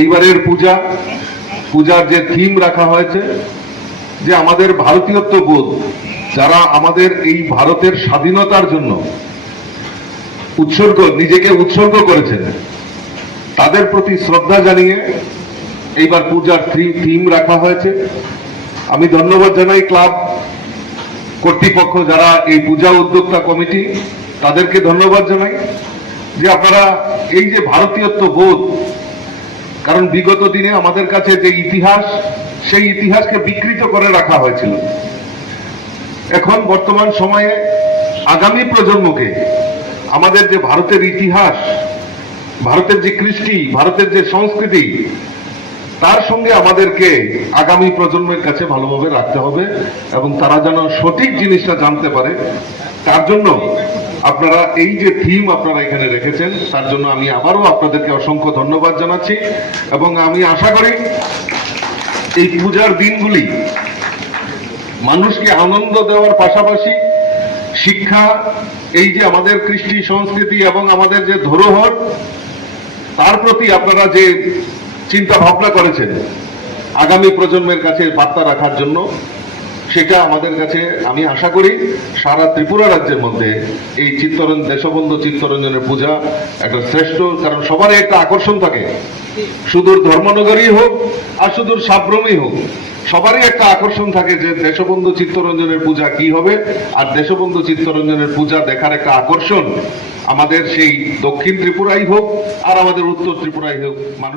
এইবারের পূজা, পূজার যে থিম রাখা হয়েছে, যে আমাদের ভারতীয়ত্ব বোধ, যারা আমাদের এই ভারতের স্বাধীনতার জন্য উৎসর্গ, নিজেকে উৎসর্গ করেছেন, তাদের প্রতি শ্রদ্ধা জানিয়ে এইবার পূজার থিম রাখা হয়েছে। আমি ধন্যবাদ জানাই ক্লাব কর্তৃপক্ষ, যারা এই পূজা উদ্যোক্তা কমিটি, তাদেরকে ধন্যবাদ জানাই। যে আপনারা এই যে ভারতীয়ত্ব বোধ কারণ বিগত দিনে আমাদের কাছে যে ইতিহাস, সেই ইতিহাসকে বিকৃত করে রাখা হয়েছিল। এখন বর্তমান সময়ে আগামী প্রজন্মকে আমাদের যে ভারতের ইতিহাস, ভারতের যে কৃষ্টি, ভারতের যে সংস্কৃতি, তার সঙ্গে আমাদেরকে আগামী প্রজন্মের কাছে ভালোভাবে রাখতে হবে এবং তারা যেন সঠিক জিনিসটা জানতে পারে, তার জন্য আপনারা, এই যে থিম আপনারা এখানে রেখেছেন, তার জন্য আমি আবারও আপনাদেরকে অসংখ্য ধন্যবাদ জানাচ্ছি। এবং আমি আশা করি এই পূজার দিনগুলি মানুষকে আনন্দ দেওয়ার পাশাপাশি শিক্ষা, এই যে আমাদের কৃষ্টি সংস্কৃতি এবং আমাদের যে ধরোহর, তার প্রতি আপনারা যে চিন্তা ভাবনা করেছেন, আগামী প্রজন্মের কাছে বার্তা রাখার জন্য সেটা আমাদের কাছে, আমি আশা করি, সারা ত্রিপুরা রাজ্যের মধ্যে এই চিত্তরঞ্জন, দেশবন্ধু চিত্তরঞ্জনের পূজা একটা শ্রেষ্ঠ, কারণ সবারই একটা আকর্ষণ থাকে। সুদূর ধর্মনগরই হোক, আর সুদূর সাব্রমই হোক, সবারই একটা আকর্ষণ থাকে যে দেশবন্ধু চিত্তরঞ্জনের পূজা কি হবে, আর দেশবন্ধু চিত্তরঞ্জনের পূজা দেখার একটা আকর্ষণ আমাদের সেই দক্ষিণ ত্রিপুরাই হোক, আর আমাদের উত্তর ত্রিপুরাই হোক, মানুষ